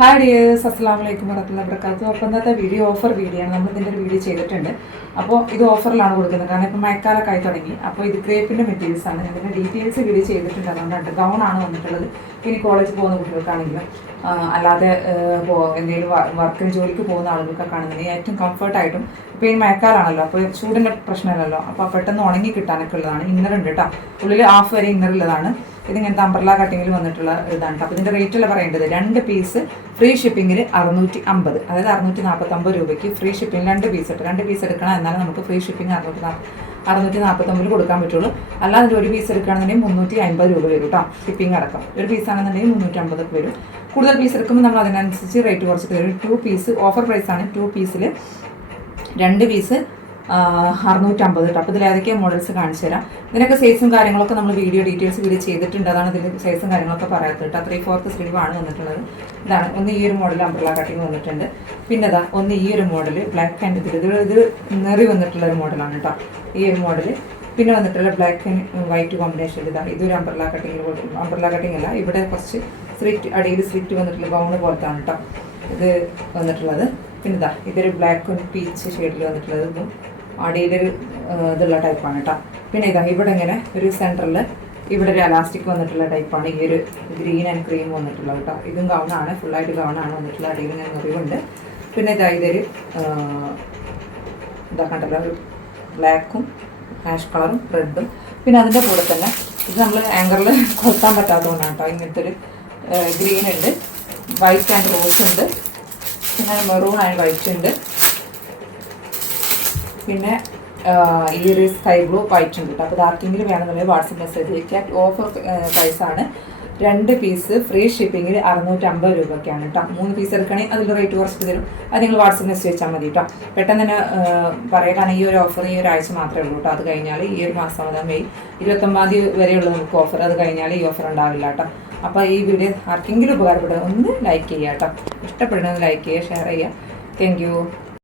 Hi dears, അസ്സലാമു അലൈക്കും വറഹ്മത്തുള്ളാഹി വബറകാതുഹു. അപ്പോൾ ഇന്നത്തെ വീഡിയോ ഓഫർ വീഡിയോ ആണ്. നമ്മൾ ഇതിൻ്റെ ഒരു വീഡിയോ ചെയ്തിട്ടുണ്ട്. അപ്പോൾ ഇത് ഓഫറിലാണ് കൊടുക്കുന്നത്, കാരണം ഇപ്പോൾ മഴക്കാലമൊക്കെ ആയി തുടങ്ങി. അപ്പോൾ ഇത് ക്രേപ്പിൻ്റെ മെറ്റീരിയൽസ് ആണ്. ഇതിൻ്റെ ഡീറ്റെയിൽസ് വീഡിയോ ചെയ്തിട്ടുണ്ട്. അതുകൊണ്ടാണ് ഗൗൺ ആണ് വന്നിട്ടുള്ളത്. ഇനി കോളേജിൽ പോകുന്ന കുട്ടികൾക്കാണെങ്കിലും അല്ലാതെ എന്തെങ്കിലും വർക്കിന് ജോലിക്ക് പോകുന്ന ആളുകൾക്കൊക്കെ ആണെന്നുണ്ടെങ്കിൽ ഏറ്റവും കംഫർട്ടായിട്ടും. ഇപ്പോൾ ഈ മഴക്കാലമാണല്ലോ, അപ്പോൾ ചൂടിൻ്റെ പ്രശ്നമല്ലല്ലോ, അപ്പോൾ പെട്ടെന്ന് ഉണങ്ങി കിട്ടാനൊക്കെ ഉള്ളതാണ്. ഇന്നർ ഉണ്ട് കേട്ടോ, ഉള്ളിൽ ഹാഫ് വരെ ഇന്നർ ഉള്ളതാണ്. ഇതിങ്ങനത്തെ അംബ്രല കട്ടിങ്ങിൽ വന്നിട്ടുള്ള ഇതാണ്. അപ്പോൾ ഇതിൻ്റെ റേറ്റല്ല പറയേണ്ടത്. 2 പീസ് ഫ്രീ ഷിപ്പിങ്ങിൽ 650, അതായത് 649 രൂപയ്ക്ക് ഫ്രീ ഷിപ്പിംഗ് 2 പീസ് ഇട്ട് 2 പീസ് എടുക്കണം. എന്നാലും നമുക്ക് ഫ്രീ ഷിപ്പിംഗ് 649 കൊടുക്കാൻ പറ്റുള്ളൂ. അല്ലാതെ ഒരു പീസ് എടുക്കുകയാണെന്നുണ്ടെങ്കിൽ 350 രൂപ വരും കേട്ടോ, ഷിപ്പിംഗ് അടക്കം. ഒരു പീസാണെന്നുണ്ടെങ്കിൽ 350 വരും. കൂടുതൽ പീസ് എടുക്കുമ്പോൾ നമ്മൾ അതിനനുസരിച്ച് റേറ്റ് കുറച്ചിട്ട് വരും. 2 പീസ് ഓഫർ പ്രൈസാണ്. 2 പീസിൽ 2 പീസ് 650 കേട്ടോ. അപ്പോൾ ഇതിൽ ഏതൊക്കെയാണ് മോഡൽസ് കാണിച്ചു തരാം. ഇതിനൊക്കെ സൈസും കാര്യങ്ങളൊക്കെ നമ്മൾ ഡീറ്റെയിൽസ് വീഡിയോ ചെയ്തിട്ടുണ്ട്. അതാണ് ഇതിൽ സൈസും കാര്യങ്ങളൊക്കെ പറയാത്തത് കേട്ടോ. 3/4 സ്ലീവാണ് വന്നിട്ടുള്ളത്. ഇതാണ് ഒന്ന് ഈ ഒരു മോഡൽ അംബ്രല കട്ടിങ് വന്നിട്ടുണ്ട്. പിന്നെ ഇതാ ഒന്ന് ഈ ഒരു മോഡൽ ബ്ലാക്ക് ആൻഡ് ഇത് നെറി വന്നിട്ടുള്ള ഒരു മോഡലാണ് കേട്ടോ, ഈ ഒരു മോഡൽ. പിന്നെ വന്നിട്ടുള്ള ബ്ലാക്ക് ആൻഡ് വൈറ്റ് കോമ്പിനേഷൻ. ഇതൊരു അംബ്രല കട്ടിങ് അല്ല, ഇവിടെ കുറച്ച് അടിയിൽ സ്ലിറ്റ് വന്നിട്ടുള്ള ഗൗണ് പോലത്താണ് കേട്ടോ ഇത് വന്നിട്ടുള്ളത്. പിന്നെ ഇതാ ഇതൊരു ബ്ലാക്ക് പീച്ച് ഷെയ്ഡിൽ വന്നിട്ടുള്ളത്. ഇതും അടിയിലൊരു ഇതുള്ള ടൈപ്പാണ് കേട്ടോ. പിന്നെ ഇതാ ഇവിടെ ഇങ്ങനെ ഒരു സെൻറ്ററിൽ ഇവിടെ ഒരു അലാസ്റ്റിക് വന്നിട്ടുള്ള ടൈപ്പാണ് ഈ ഒരു ഗ്രീൻ ആൻഡ് ക്രീം വന്നിട്ടുള്ളത് കേട്ടോ. ഇതും ഗൗണാണ്, ഫുള്ളായിട്ട് ഗൗണാണ് വന്നിട്ടുള്ള. അടിയിൽ ഞാൻ നിറവുണ്ട്. പിന്നെ ഇതാ ഇതൊരു ഇതാ കണ്ടല്ലോ, ഒരു ബ്ലാക്കും ആഷ് കളറും റെഡും. പിന്നെ അതിൻ്റെ കൂടെ തന്നെ ഇത് നമ്മൾ ആങ്കറിൽ കൊളുത്താൻ പറ്റാത്തതുകൊണ്ടാണ് കേട്ടോ. ഇങ്ങനത്തെ ഒരു ഗ്രീൻ ഉണ്ട്, വൈറ്റ് ആൻഡ് റോസ് ഉണ്ട്, പിന്നെ മെറൂൺ ആൻഡ് വൈറ്റ് ഉണ്ട്. പിന്നെ ഈ ഒരു സ്കൈ ബ്ലൂ വൈറ്റ് ഉണ്ട് കേട്ടോ. അപ്പോൾ ആർക്കെങ്കിലും വേണമെന്നുണ്ടെങ്കിൽ വാട്സപ്പ് മെസ്സേജ് അയക്കാം. ഓഫർ പ്രൈസാണ്. 2 പീസ് ഫ്രീ ഷിപ്പിങ്ങിൽ 650 രൂപയ്ക്കാണ് കേട്ടോ. 3 പീസ് എടുക്കണമെങ്കിൽ അതിൽ റേറ്റ് കുറച്ച് തരും. അത് നിങ്ങൾ വാട്സപ്പ് മെസ്സേജ് അയച്ചാൽ മതി കേട്ടോ. പെട്ടെന്ന് തന്നെ പറയുകയാണ്, ഈ ഒരു ഓഫർ ഈ ഒരാഴ്ച മാത്രമേ ഉള്ളൂ കേട്ടോ. അത് കഴിഞ്ഞാൽ ഈ ഒരു മാസം അതായത് മെയ് 29 തീയതി വരെയുള്ളൂ നമുക്ക് ഓഫർ. അത് കഴിഞ്ഞാൽ ഈ ഓഫർ ഉണ്ടാവില്ല കേട്ടോ. അപ്പോൾ ഈ വീഡിയോ ആർക്കെങ്കിലും ഉപകാരപ്പെടുക ഒന്ന് ലൈക്ക് ചെയ്യുക കേട്ടോ. ഇഷ്ടപ്പെടുന്നത് ലൈക്ക് ചെയ്യുക, ഷെയർ ചെയ്യുക. Thank you.